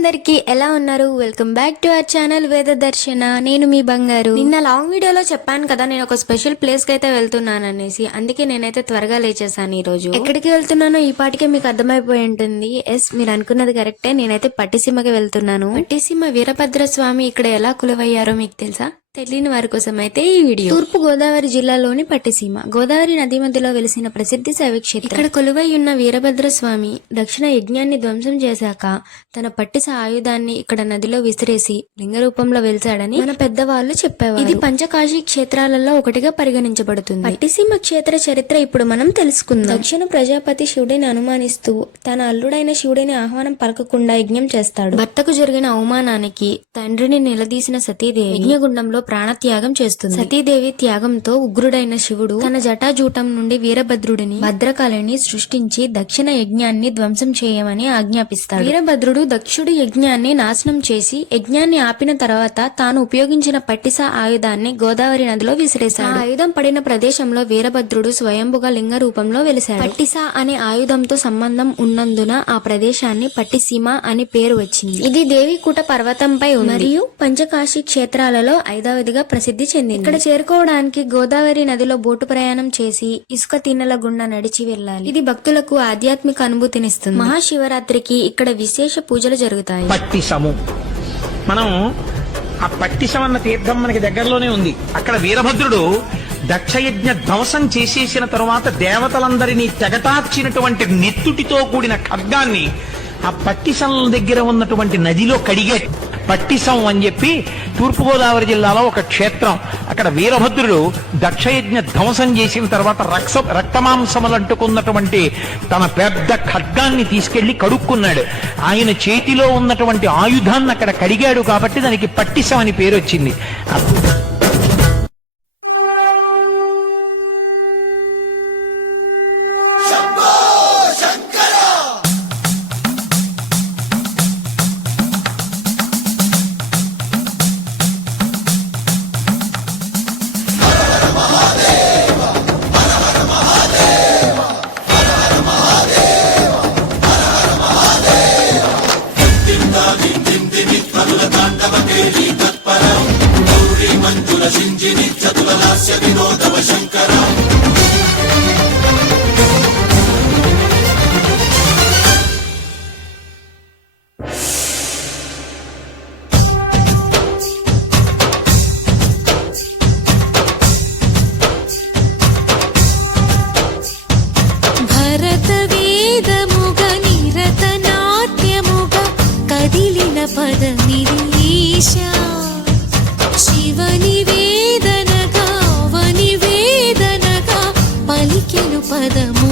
అందరికీ ఎలా ఉన్నారు? Welcome back to our channel Veda Darshana నేను మీ బంగారు. నిన్న లాంగ్ వీడియోలో చెప్పాను కదా నేను ఒక స్పెషల్ ప్లేస్కి అయితే వెళ్తున్నాను అనేసి. అందుకే నేనైతే త్వరగా లేచేసాను ఈ రోజు ఎక్కడికి వెళ్తున్నానో ఈ పాటికే మీకు అర్థమైపోయి ఉంటుంది. ఎస్ మీరు అనుకున్నది కరెక్టే నేనైతే పట్టిసీమకి వెళ్తున్నాను. పట్టిసీమ వీరభద్ర స్వామి ఇక్కడ ఎలా కులవయ్యారో మీకు తెలుసా? తెలియని వారి కోసం అయితే ఈ వీడియో. తూర్పు గోదావరి జిల్లాలోని పట్టిసీమ. గోదావరి నది మధ్యలో వెలిసిన ప్రసిద్ధి శైవక్షేత్రం. ఇక్కడ కొలువై ఉన్న వీరభద్ర స్వామి దక్షిణ యజ్ఞాన్ని ధ్వంసం చేశాక తన పట్టిస ఆయుధాన్ని ఇక్కడ నదిలో విసిరేసి లింగ రూపంలో వెలిసాడని మన పెద్దవాళ్ళు చెప్పేవారు. ఇది పంచకాశీ క్షేత్రాలలో ఒకటిగా పరిగణించబడుతుంది. పట్టిసీమ క్షేత్ర చరిత్ర ఇప్పుడు మనం తెలుసుకుందాం. దక్షిణ ప్రజాపతి శివుడిని అనుమానిస్తూ తన అల్లుడైన శివుడిని ఆహ్వానం పలకకుండా యజ్ఞం చేస్తాడు. భర్తకు జరిగిన అవమానానికి తండ్రిని నిలదీసిన సతీదేవి యజ్ఞగుండంలో ప్రాణత్యాగం చేస్తుంది. సతీదేవి త్యాగంతో ఉగ్రుడైన శివుడు తన జటాజూటం నుండి వీరభద్రుడిని భద్రకాళిని సృష్టించి దక్షిణ యజ్ఞాన్ని ధ్వంసం చేయమని ఆజ్ఞాపిస్తాడు. వీరభద్రుడు దక్షుడి యజ్ఞాన్ని నాశనం చేసి యజ్ఞాన్ని ఆపిన తర్వాత తాను ఉపయోగించిన పట్టిస ఆయుధాన్ని గోదావరి నదిలో విసిరేశాడు. ఆయుధం పడిన ప్రదేశంలో వీరభద్రుడు స్వయంభుగా లింగ రూపంలో వెలిశాడు. పట్టిస అనే ఆయుధంతో సంబంధం ఉన్నందున ఆ ప్రదేశాన్ని పట్టిసీమ అని పేరు వచ్చింది. ఇది దేవికూట పర్వతంపై మరియు పంచకాశీ క్షేత్రాలలో ఐదవదిగా ప్రసిద్ధి చెందింది. ఇక్కడ చేరుకోవడానికి గోదావరి నదిలో బోటు ప్రయాణం చేసి ఇసుక తిన్నెల గుండా నడిచి వెళ్ళాలి. ఇది భక్తులకు ఆధ్యాత్మిక అనుభూతినిస్తుంది. మహాశివరాత్రికి ఇక్కడ విశేష పూజలు జరుగుతాయి. పట్టిసము. మనం ఆ పట్టిసం అన్న తీర్థం మనకి దగ్గరలోనే ఉంది. అక్కడ వీరభద్రుడు దక్షయజ్ఞ ధ్వంసం చేసేసిన తరువాత దేవతలందరినీ తెగటార్చినటువంటి నెత్తుటితో కూడిన ఖడ్గాన్ని ఆ పట్టిసం దగ్గర ఉన్నటువంటి నదిలో కడిగే పట్టిసం అని చెప్పి తూర్పుగోదావరి జిల్లాలో ఒక క్షేత్రం. అక్కడ వీరభద్రుడు దక్షయజ్ఞ ధ్వంసం చేసిన తర్వాత రక్త రక్తమాంసములు అంటుకున్నటువంటి తన పెద్ద ఖడ్గాన్ని తీసుకెళ్ళి కడుక్కున్నాడు. ఆయన చేతిలో ఉన్నటువంటి ఆయుధాన్ని అక్కడ కడిగాడు కాబట్టి దానికి పట్టిసం అని పేరు వచ్చింది భరతవేదముగ నిరత వినోదవ శంకర పదమిది ఈశా. పదము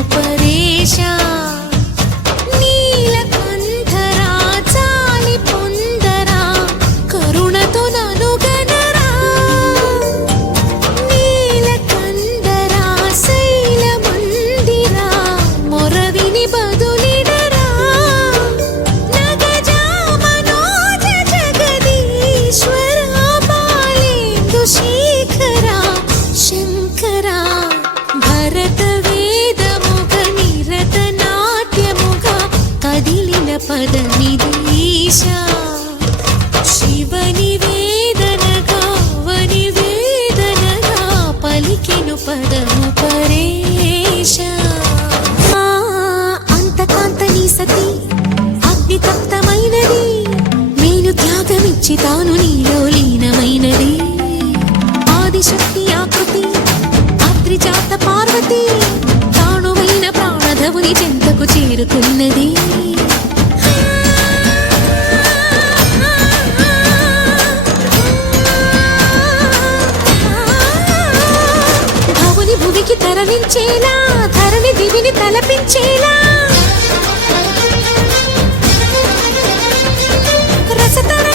പദമിതീശാ ఒడికి తరలించేలా ధరణి దివిని తలపించేలా. రసతర